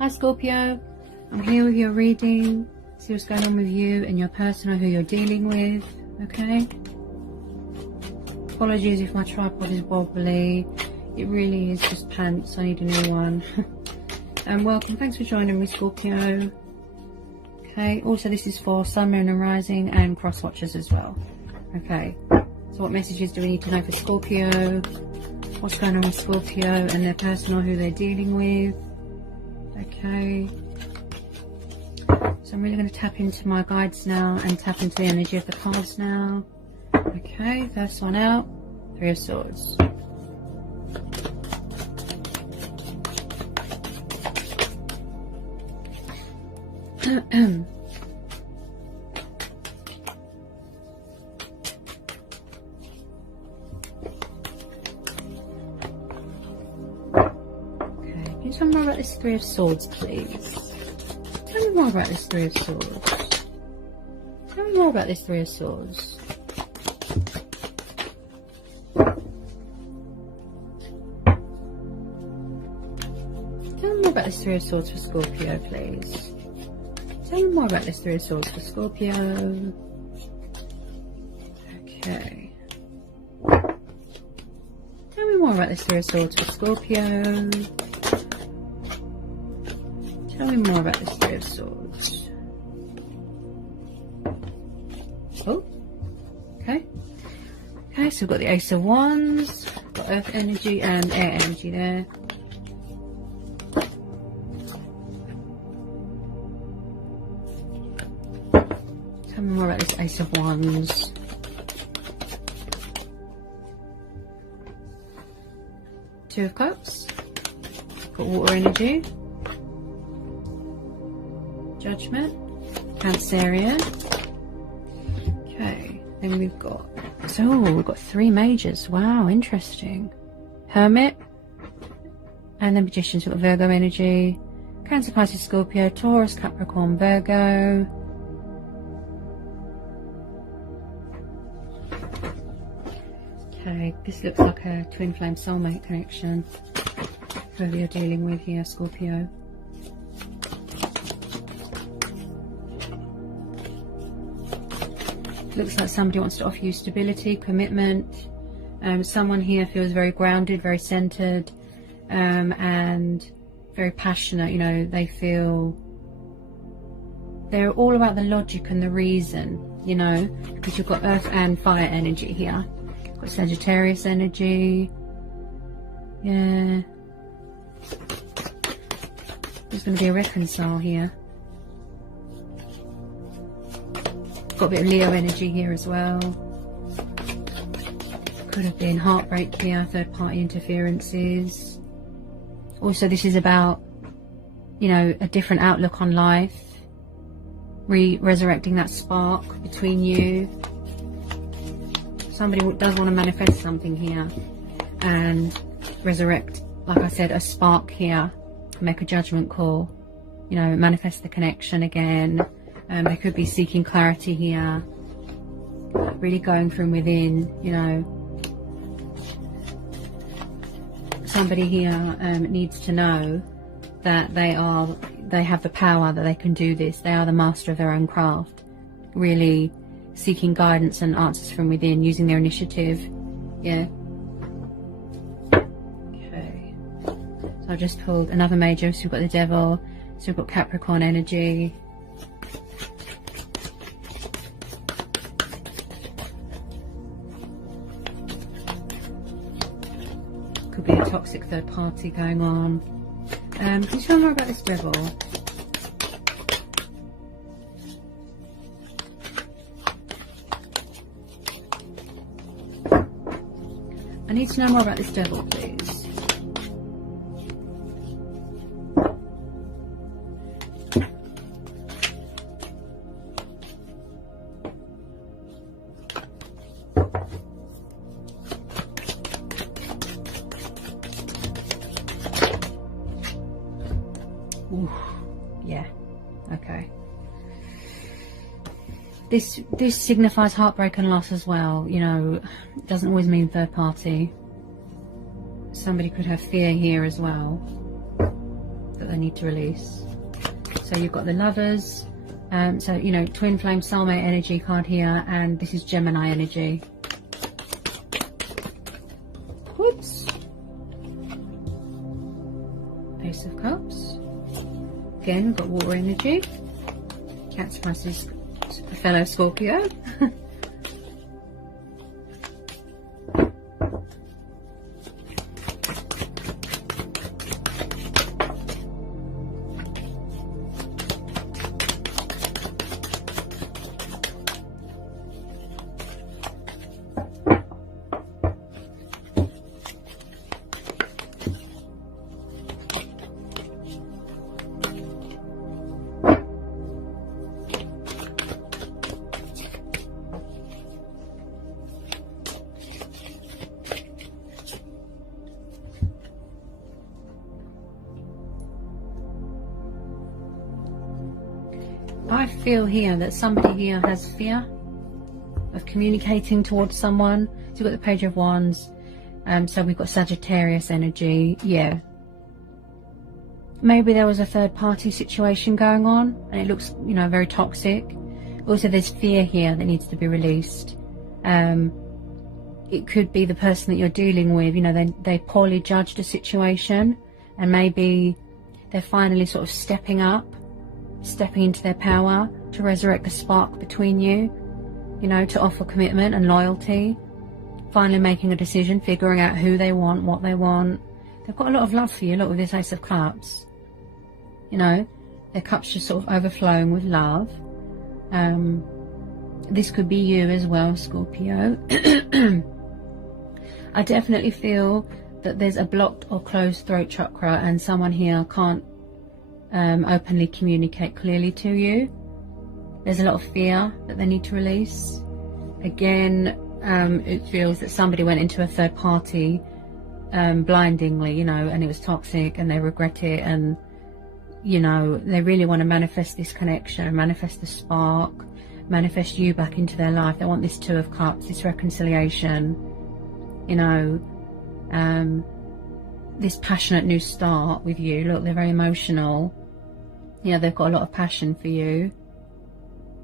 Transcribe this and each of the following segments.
Hi Scorpio, I'm here with your reading. See what's going on with you and your person or who you're dealing with, okay? Apologies if my tripod is wobbly. It really is just pants. I need a new one. And welcome. Thanks for joining me, Scorpio. Okay, also this is for Sun, Moon and Rising and cross watchers as well. Okay, so what messages do we need to know for Scorpio? What's going on with Scorpio and their person or who they're dealing with? Okay, so I'm really going to tap into my guides now and tap into the energy of the cards now. Okay, first one out, Three of Swords. Tell me more about this Three of Swords, please. Tell me more about this Three of Swords. Tell me more about this Three of Swords. Tell me more about this Three of Swords for Scorpio, please. Tell me more about this Three of Swords for Scorpio. Okay. Tell me more about this Three of Swords for Scorpio. Tell me more about this Three of Swords. Oh, okay. Okay, so we've got the Ace of Wands, got Earth energy and Air energy there. Tell me more about this Ace of Wands. Two of Cups, got water energy. Judgment, Cancerian. Okay, then we've got, so we've got three majors. Wow, interesting. Hermit, and the Magicians. We've got Virgo energy, Cancer, Pisces, Scorpio, Taurus, Capricorn, Virgo. Okay, this looks like a twin flame soulmate connection. Whoever you're dealing with here, Scorpio. Looks like somebody wants to offer you stability, commitment. Someone here feels very grounded, very centered, and very passionate. You know, they feel they're all about the logic and the reason, you know, because you've got earth and fire energy here. Got Sagittarius energy. Yeah. There's going to be a reconcile here. Got a bit of Leo energy here as well. Could have been heartbreak here, third party interferences. Also, this is about, you know, a different outlook on life. Resurrecting that spark between you. Somebody does want to manifest something here and resurrect, like I said, a spark here. Make a judgment call. You know, manifest the connection again. They could be seeking clarity here, really going from within, you know. Somebody here needs to know that they have the power, that they can do this. They are the master of their own craft. Really seeking guidance and answers from within, using their initiative. Yeah. Okay. So I just pulled another major. So we've got the Devil. So we've got Capricorn energy. Could be a toxic third party going on. Can you tell me more about this Devil? I need to know more about this Devil, please. Ooh, yeah, okay. This signifies heartbreak and loss as well. You know, it doesn't always mean third party. Somebody could have fear here as well, that they need to release. So you've got the Lovers, so you know, twin flame soulmate energy card here, and this is Gemini energy. Whoops. Ace of Cups. Again, we've got water energy. Cancer, Pisces, fellow Scorpio. I feel here that somebody here has fear of communicating towards someone. So we've got the Page of Wands. So we've got Sagittarius energy. Yeah. Maybe there was a third party situation going on and it looks, you know, very toxic. Also, there's fear here that needs to be released. It could be the person that you're dealing with, you know, they poorly judged a situation and maybe they're finally sort of stepping into their power to resurrect the spark between you, you know, to offer commitment and loyalty, finally making a decision, figuring out who they want, what they want. They've got a lot of love for you. Look, with this Ace of Cups, you know, their cups just sort of overflowing with love. This could be you as well, Scorpio. I definitely feel that there's a blocked or closed throat chakra and someone here can't openly communicate clearly to you. There's a lot of fear that they need to release. Again, it feels that somebody went into a third party blindingly, you know, and it was toxic and they regret it, and you know, they really want to manifest this connection, manifest the spark, manifest you back into their life. They want this Two of Cups, this reconciliation, you know, this passionate new start with you. Look, they're very emotional. Yeah, they've got a lot of passion for you.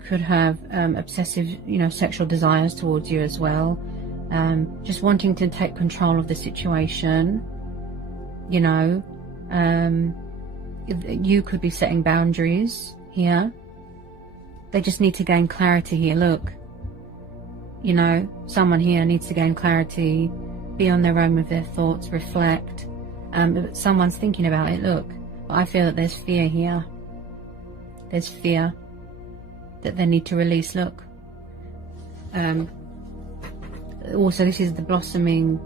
Could have obsessive, you know, sexual desires towards you as well. Just wanting to take control of the situation. You know, you could be setting boundaries here. They just need to gain clarity here. Look, you know, someone here needs to gain clarity, be on their own with their thoughts, reflect. Someone's thinking about it. Look, I feel that there's fear here. There's fear that they need to release. Look. Also, this is the blossoming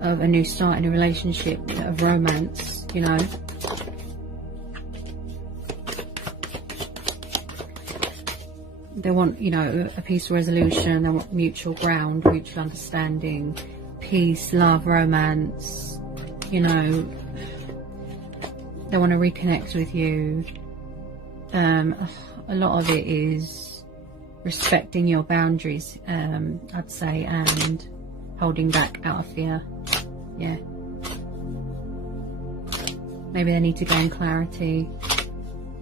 of a new start in a relationship, of romance, you know. They want, you know, a peaceful resolution. They want mutual ground, mutual understanding, peace, love, romance, you know. They want to reconnect with you. A lot of it is respecting your boundaries, I'd say, and holding back out of fear. Yeah. Maybe they need to gain clarity.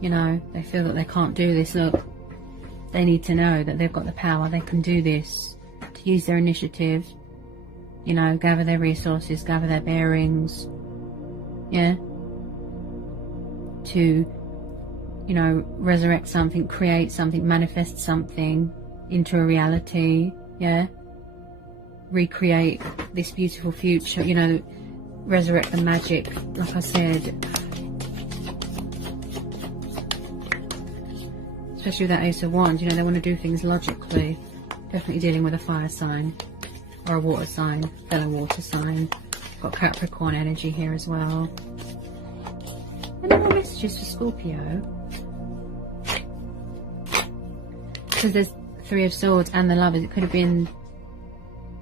You know, they feel that they can't do this. Look, they need to know that they've got the power. They can do this, to use their initiative. You know, gather their resources, gather their bearings. Yeah. To, you know, resurrect something, create something, manifest something into a reality. Yeah. Recreate this beautiful future, you know, resurrect the magic, like I said. Especially with that Ace of Wands, you know, they want to do things logically. Definitely dealing with a fire sign or a water sign, fellow water sign. Got Capricorn energy here as well. Any more messages for Scorpio? Because there's Three of Swords and the Lovers. It could have been,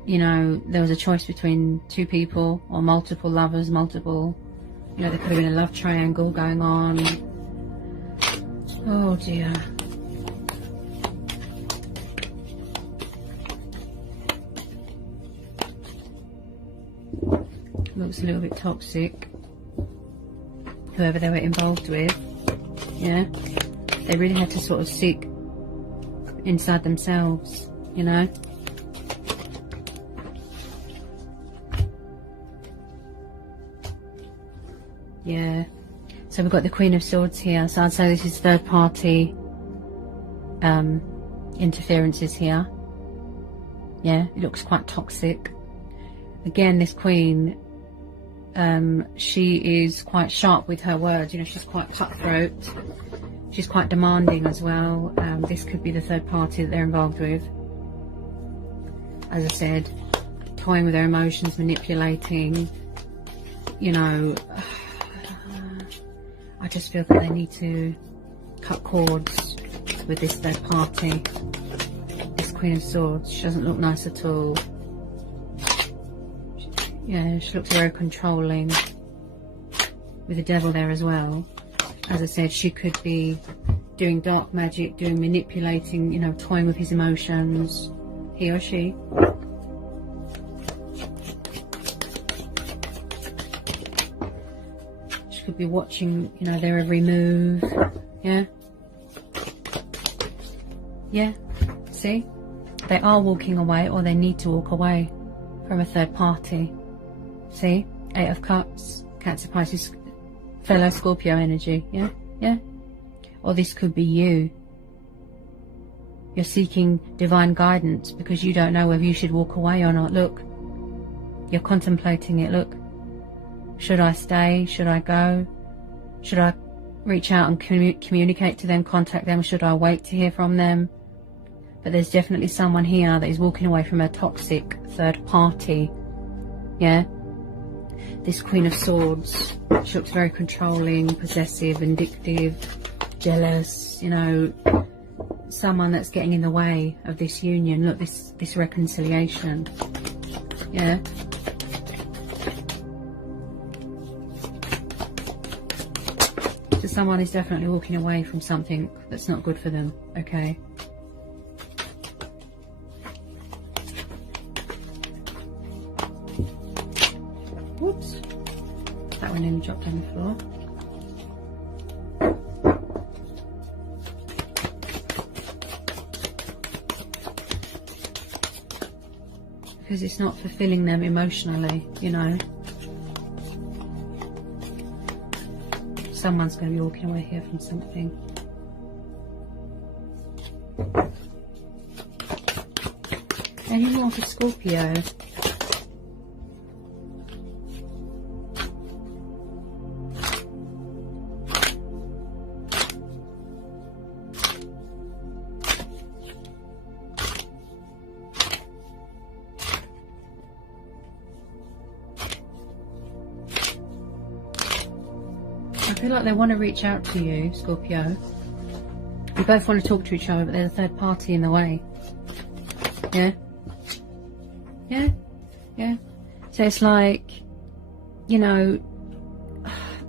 you know, there was a choice between two people or multiple lovers, multiple, you know, there could have been a love triangle going on. Oh dear. Looks a little bit toxic. whoever they were involved with. Yeah, they really had to sort of seek inside themselves, you know. Yeah, so we've got the Queen of Swords here, so I'd say this is third party interferences here. Yeah, it looks quite toxic. Again, this Queen, she is quite sharp with her words, you know, she's quite cutthroat, she's quite demanding as well. This could be the third party that they're involved with. As I said, toying with their emotions, manipulating, you know. I just feel that they need to cut cords with this third party. This Queen of Swords, she doesn't look nice at all. Yeah, she looks very controlling, with the devil there as well. As I said, she could be doing dark magic, doing manipulating, you know, toying with his emotions, he or she. She could be watching, you know, their every move. Yeah. Yeah, see? They are walking away, or they need to walk away from a third party. See? 8 of Cups, Cancer, Pisces, fellow Scorpio energy. Yeah? Yeah? Or this could be you. You're seeking divine guidance because you don't know whether you should walk away or not. Look. You're contemplating it. Look. Should I stay? Should I go? Should I reach out and communicate to them, contact them? Should I wait to hear from them? But there's definitely someone here that is walking away from a toxic third party. Yeah? This Queen of Swords, she looks very controlling, possessive, vindictive, jealous, you know, someone that's getting in the way of this union. Look, this reconciliation. Yeah? So someone is definitely walking away from something that's not good for them, okay? Whoops, that one nearly dropped on the floor. Because it's not fulfilling them emotionally, you know. Someone's going to be walking away here from something. Any more for Scorpio? I feel like they want to reach out to you, Scorpio. You both want to talk to each other, but there's a third party in the way. Yeah? Yeah? Yeah? So it's like, you know,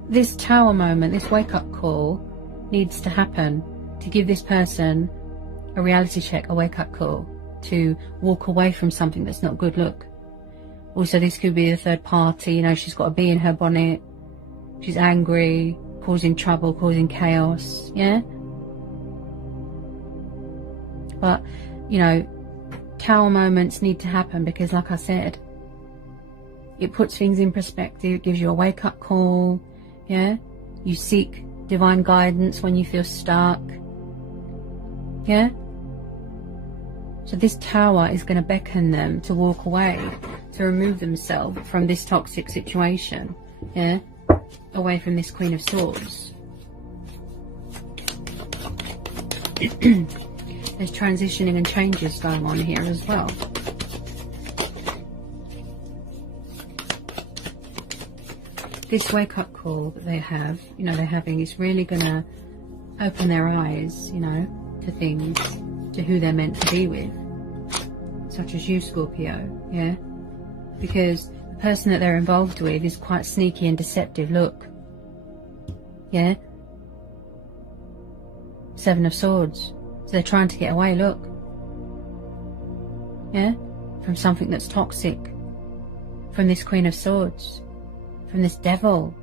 this tower moment, this wake-up call needs to happen to give this person a reality check, a wake-up call, to walk away from something that's not good. Look. Also, this could be a third party, you know, she's got a bee in her bonnet. She's angry, causing trouble, causing chaos, yeah? But, you know, tower moments need to happen because, like I said, it puts things in perspective, it gives you a wake-up call, yeah? You seek divine guidance when you feel stuck, yeah? So this tower is going to beckon them to walk away, to remove themselves from this toxic situation, yeah? Away from this Queen of Swords. There's transitioning and changes going on here as well. This wake-up call that they have, you know, they're having is really going to open their eyes, you know, to things, to who they're meant to be with. Such as you, Scorpio, yeah? Because the person that they're involved with is quite sneaky and deceptive. Look. Yeah? 7 of Swords. So they're trying to get away, look. Yeah? From something that's toxic. From this Queen of Swords. From this devil.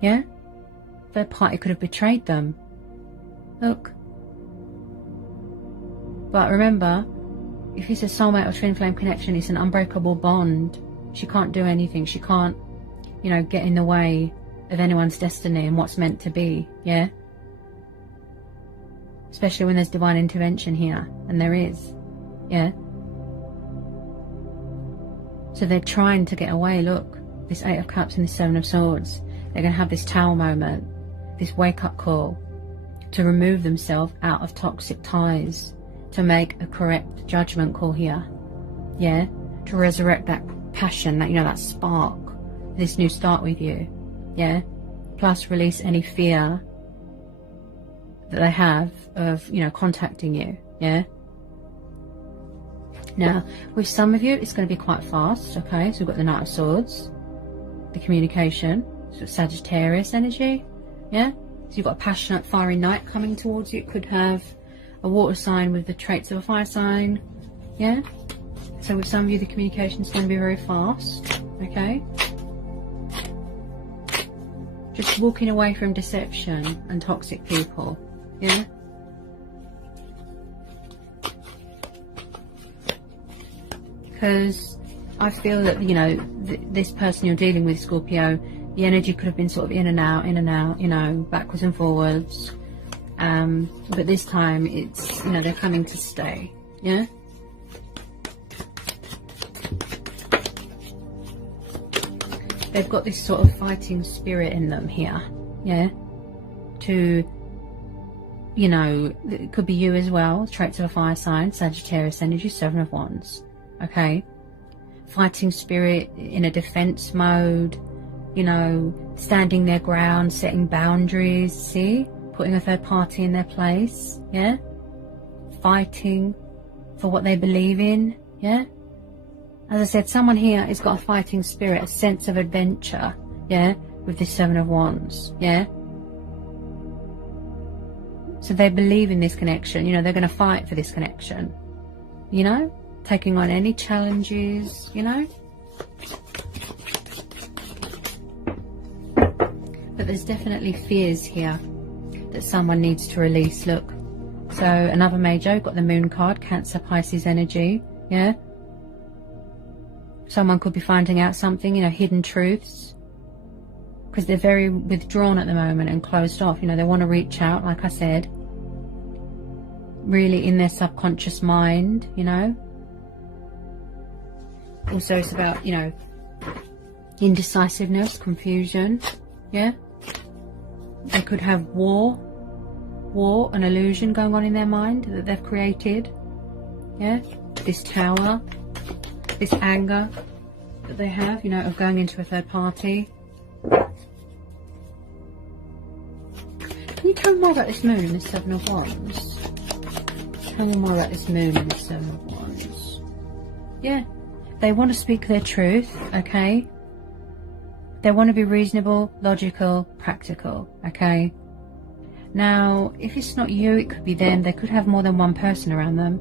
Yeah? Third party could have betrayed them. Look. But remember, if it's a soulmate or twin flame connection, it's an unbreakable bond. She can't do anything. She can't, you know, get in the way of anyone's destiny and what's meant to be. Yeah? Especially when there's divine intervention here. And there is. Yeah? So they're trying to get away. Look. This Eight of Cups and this Seven of Swords. They're going to have this Tower moment. This wake-up call. To remove themselves out of toxic ties. To make a correct judgment call here. Yeah? To resurrect that passion, that, you know, that spark. This new start with you. Yeah? Plus release any fear that they have of, you know, contacting you. Yeah? Now, with some of you, it's going to be quite fast. Okay? So we've got the Knight of Swords. The communication. So Sagittarius energy. Yeah? So you've got a passionate, fiery knight coming towards you. It could have a water sign with the traits of a fire sign. Yeah? So with some of you, the communication is going to be very fast. Okay? Just walking away from deception and toxic people. Yeah? Because I feel that, you know, this person you're dealing with, Scorpio, the energy could have been sort of in and out, you know, backwards and forwards. But this time it's, you know, they're coming to stay. Yeah? They've got this sort of fighting spirit in them here. Yeah? To, you know, it could be you as well. Traits of a fire sign, Sagittarius energy, Seven of Wands. Okay? Fighting spirit in a defense mode. You know, standing their ground, setting boundaries. See? Putting a third party in their place. Yeah? Fighting for what they believe in. Yeah? As I said, someone here has got a fighting spirit, a sense of adventure. Yeah? With this Seven of Wands. Yeah? So they believe in this connection. You know, they're going to fight for this connection. You know? Taking on any challenges, you know? But there's definitely fears here that someone needs to release. Look. So another major, got the Moon card, Cancer, Pisces energy. Yeah? Someone could be finding out something, you know, hidden truths. Because they're very withdrawn at the moment and closed off. You know, they want to reach out, like I said. Really in their subconscious mind, you know. Also, it's about, you know, indecisiveness, confusion. Yeah? They could have war, an illusion going on in their mind that they've created. Yeah? This Tower, this anger that they have, you know, of going into a third party. Can you tell me more about this Moon and this Seven of Wands? Tell me more about this Moon and this Seven of Wands. Yeah. They want to speak their truth, okay? They want to be reasonable, logical, practical, okay? Now, if it's not you, it could be them. They could have more than one person around them.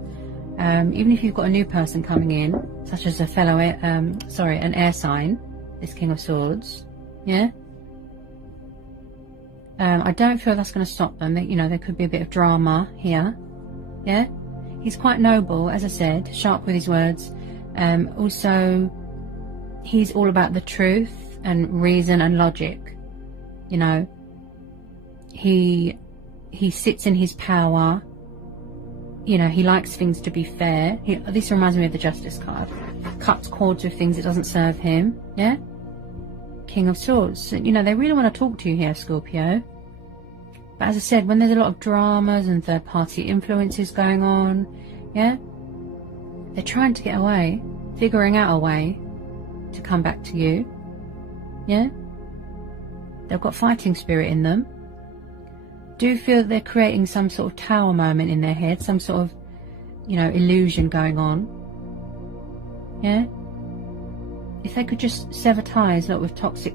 Even if you've got a new person coming in, such as a fellow, an air sign, this King of Swords, yeah? I don't feel that's going to stop them. You know, there could be a bit of drama here, yeah? He's quite noble, as I said, sharp with his words. Also, he's all about the truth and reason and logic. You know, he sits in his power. You know, he likes things to be fair. This reminds me of the Justice card. Cuts cords with things that doesn't serve him. Yeah? King of Swords. You know, they really want to talk to you here, Scorpio. But as I said, when there's a lot of dramas and third-party influences going on, yeah? They're trying to get away, figuring out a way to come back to you. Yeah? They've got fighting spirit in them. Do feel that they're creating some sort of tower moment in their head, some sort of, you know, illusion going on. Yeah? If they could just sever ties, not with toxic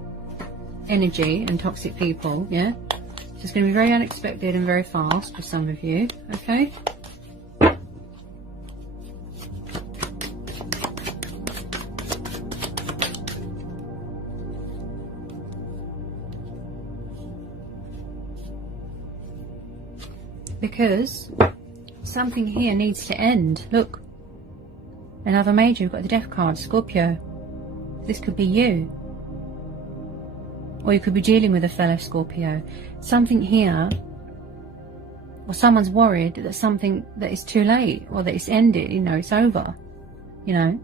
energy and toxic people, yeah? So it's going to be very unexpected and very fast for some of you, okay? because something here needs to end. Look, another major. We've got the Death card, Scorpio. This could be you, or you could be dealing with a fellow Scorpio. Something here, or someone's worried that something that is too late, or that it's ended, you know, it's over, you know.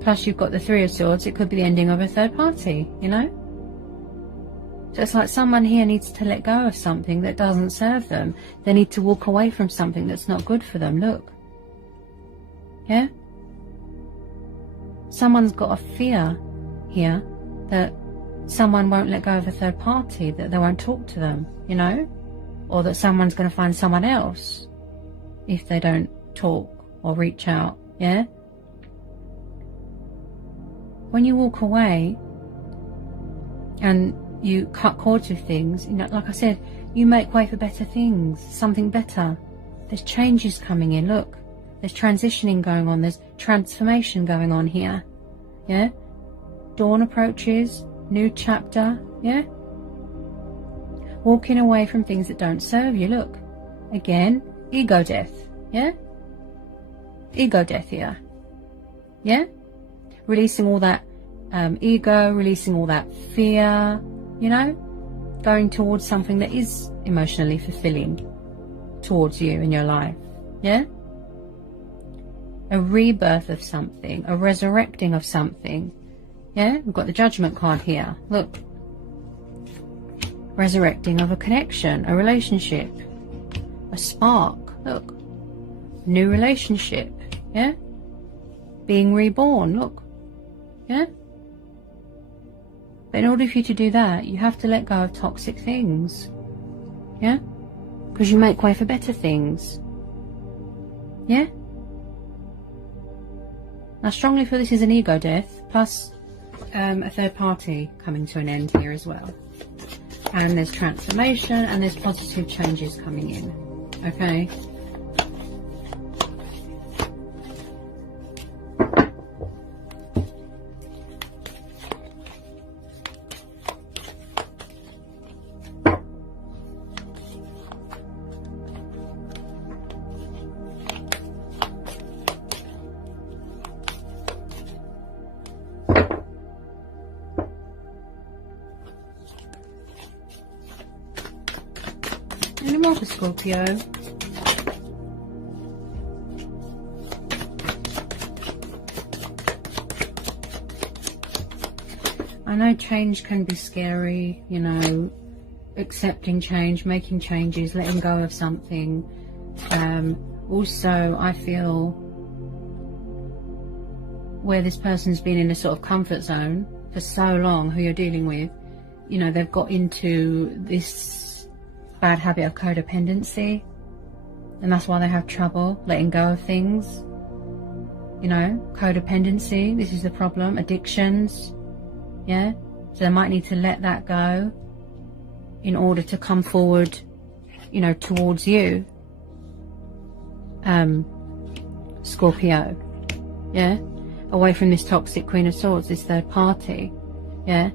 Plus you've got the Three of Swords. It could be the ending of a third party, you know. So it's like someone here needs to let go of something that doesn't serve them. They need to walk away from something that's not good for them. Look. Yeah? Someone's got a fear here that someone won't let go of a third party, that they won't talk to them, you know? Or that someone's going to find someone else if they don't talk or reach out, yeah? When you walk away and you cut cords with things, you know, like I said, you make way for better things, something better. There's changes coming in, look. There's transitioning going on, there's transformation going on here, yeah? Dawn approaches, new chapter, yeah? Walking away from things that don't serve you, look. Again, ego death, yeah? Ego death here, yeah? Releasing all that ego, releasing all that fear, you know? Going towards something that is emotionally fulfilling towards you in your life, yeah? A rebirth of something, a resurrecting of something, yeah? We've got the Judgment card here, look. Resurrecting of a connection, a relationship, a spark, look. New relationship, yeah? Being reborn, look. Yeah? But in order for you to do that, you have to let go of toxic things. Yeah? Because you make way for better things. Yeah? I strongly feel this is an ego death, plus a third party coming to an end here as well. And there's transformation and there's positive changes coming in. Okay? Any more for Scorpio? I know change can be scary, you know, accepting change, making changes, letting go of something. Also, I feel where this person's been in a sort of comfort zone for so long, who you're dealing with, you know, they've got into this bad habit of codependency, and that's why they have trouble letting go of things. You know, codependency, this is the problem. Addictions, yeah? So they might need to let that go in order to come forward, you know, towards you, Scorpio, yeah? Away from this toxic Queen of Swords, this third party, yeah?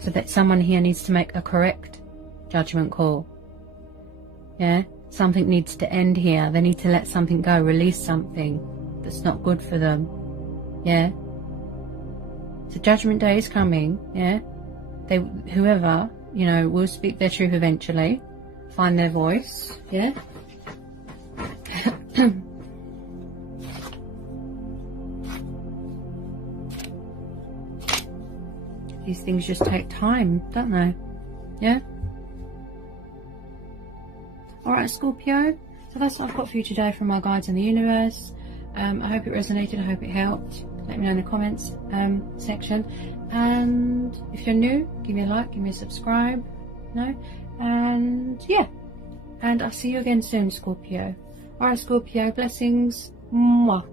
So that someone here needs to make a correct judgment call. Yeah? Something needs to end here. They need to let something go, release something that's not good for them. Yeah? So Judgment Day is coming, yeah? Whoever, you know, will speak their truth eventually, find their voice, yeah? These things just take time, don't they? Yeah? Alright, Scorpio. So that's what I've got for you today from my guides in the universe. I hope it resonated. I hope it helped. Let me know in the comments section. And if you're new, give me a like, give me a subscribe. You know? And yeah. And I'll see you again soon, Scorpio. Alright, Scorpio. Blessings. Mwah.